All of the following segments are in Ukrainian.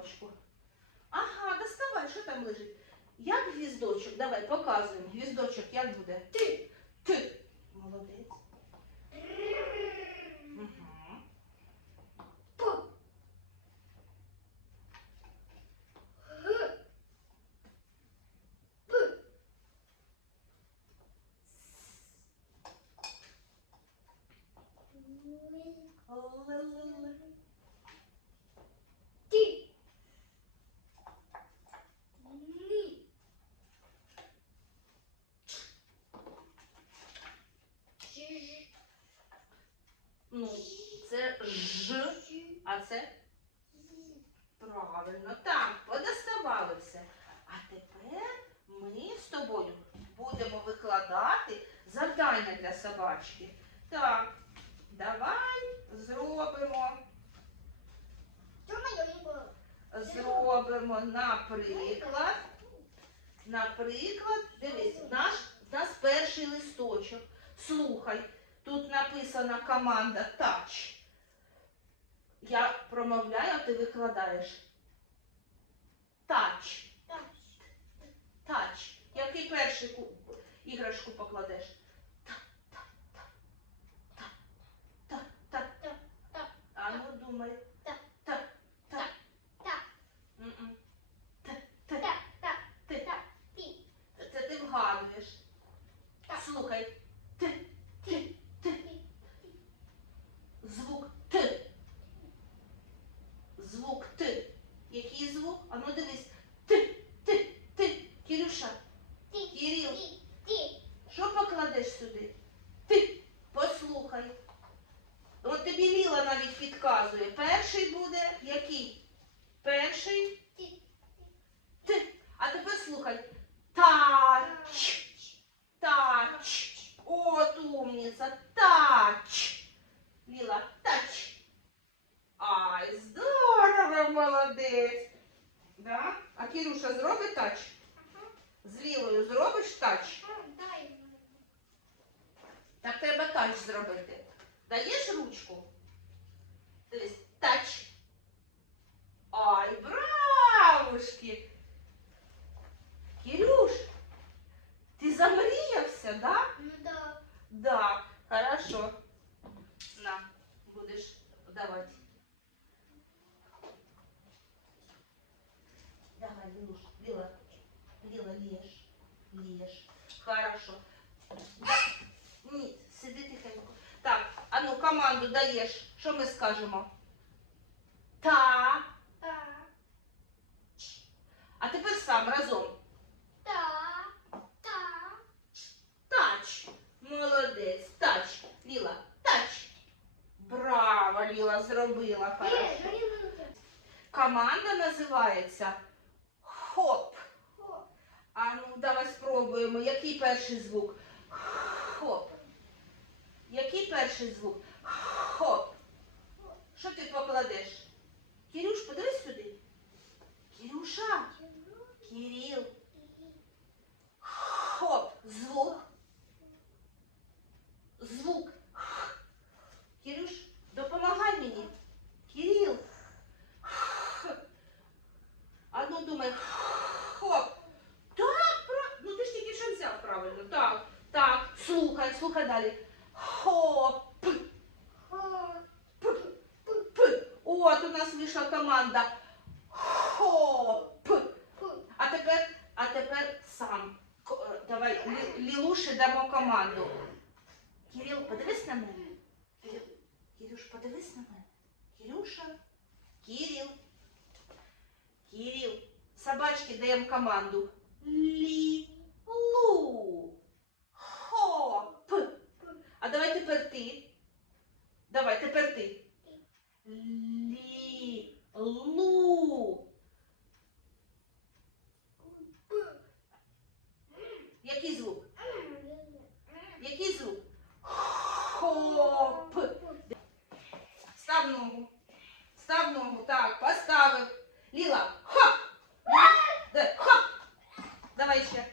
лампочку. Ага, доставай, що там лежить? Як гвіздочок? Давай, показуємо. Гвіздочок як буде? Ти. Ти. Молодець. Угу. Ну, це ж, а це правильно. Так, подоставали все. А тепер ми з тобою будемо викладати завдання для собачки. Так, давай зробимо. Зробимо, наприклад, наприклад, дивись, наш, у нас перший листочок. Слухай, тут написана команда touch. Я промовляю, а ти викладаєш. Touch. Touch. Який перший іграшку покладеш? А ну думай. Це ти вгадуєш. Слухай. Т, т, т. Звук Т. Звук Т. Який звук? А ну дивись. Т, Т, Т. Кирюша, Кирил, що покладеш сюди? Ти. Послухай. От тобі Ліла навіть підказує. Перший буде який? Перший Ти. А тепер слухай. Тач. Тач. От умниця. тач зробити. Даєш ручку? Дивись, тач. Ай, бравушки! Кирюш, ти замріявся, да? Да, хорошо. На, будеш давати. Давай, Лилуш, Лила, Лила, лєш, лєш. Хорошо. Сиди тихенько. Так, а ну команду даєш. Що ми скажемо? Та. Та. А тепер сам разом. Та. Та. Тач. Молодець. Тач. Ліла, тач. Браво, Ліла зробила. Хорошо. Команда називається хоп. А ну давай спробуємо. Який перший звук? Хоп. Який перший звук? Хоп. Що ти покладеш? Кирюш, подивись сюди. Кирюша. Кирил. Хоп. Звук. Звук. Кирюш, допомагай мені. Кирил. А ну думай. Хоп. Так, прав... ну ти ж тільки що взяв правильно. Так, так. Слухай, слухай далі. вийшла команда. Хоп. А тепер, а тепер сам. Ко- е, Давай Лі- Лілуші дамо команду. Кирил, подивись на мене. Кирил, Кирюш, подивись на мене. Кирюша, Кирил. Кирил. Собачки даємо команду. Лі. Лу. Хоп. А давай тепер ти. Давай тепер ти. Лі. Лу. Який звук? Який звук? Хоп. Став ногу. Став ногу. Так, поставив. Ліла. Хоп. Хоп. Давай ще.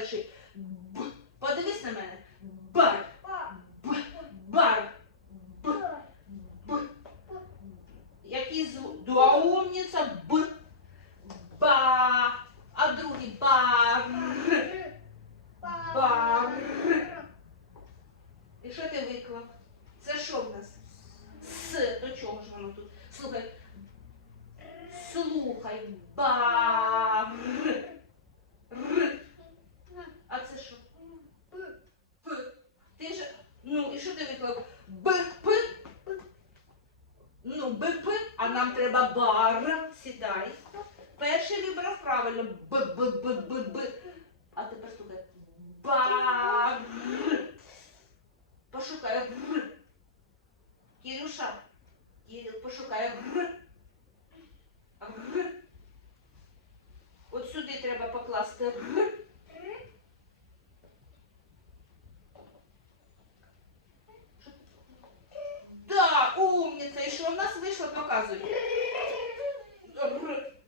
Перший? Подивись на мене. Бар. Б. Бар. Б. Б. Який звук? Да, умниця. Б. Ба. А другий бар. Бар. І що ти виклав? Це що в нас? С. До чого ж воно тут? Слухай. Слухай. Бар. Р. А це що? П. Ти ж. Ну, що ти виклав? Б. П. Ну, Б. П. А нам треба бар. Сідай. Перший вибрав правильно. Б. Б. Б. Б. Б. А тепер слухай. Бар. Пошукай Р. Кирюша. Кирил, пошукай Р. Р. От сюди треба покласти Р. Да, умниця. І що в нас вийшло, показуй.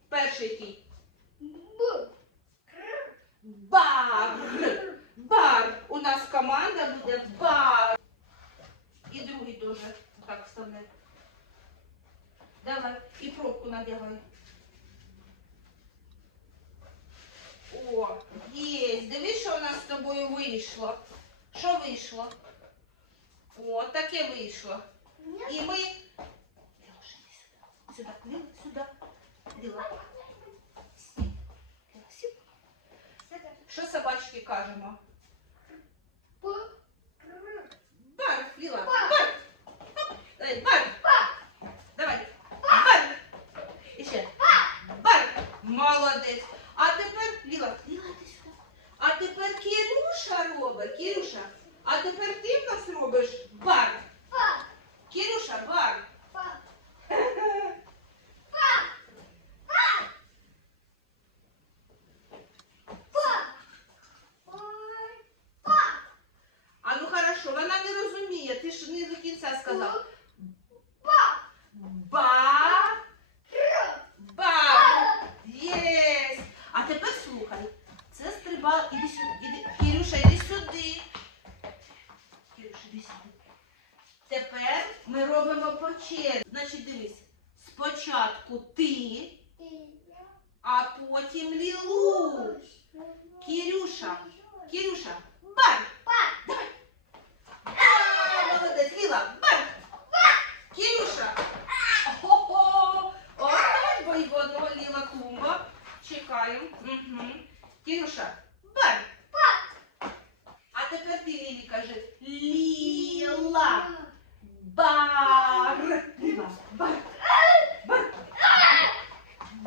Перший який. Бар. Бар. У нас команда буде бар. І другий теж так вставляй. Давай. І пробку надягай. О, є. Дивись, що у нас з тобою вийшло. Що вийшло? О, таке вийшло. І ми. Лілоша, іди сюди. Сюди, Ліла, сюди. Ліла. Сі. Ліла, сі. Що собачки кажемо? Бар, Ліла, бар. Давай, бар. Давай. Бар. І ще. Бар. Молодець. А тепер, Ліла, Ліла, ти сюди. А тепер Кірюша робить. Кірюша. А тепер ти в нас робиш потім лілу. Кірюша. Кірюша. Бар! Бар! Давай! А, молодець, Ліла! Бар! Кірюша! Хо-хо! Отож, бо й воно Ліла клумба. Чекаємо. Угу. Кірюша, бар! Бар! А тепер ти Лілі каже Ліла! Бар! Ліла, бар! Бар!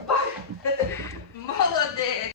Бар! Молодець!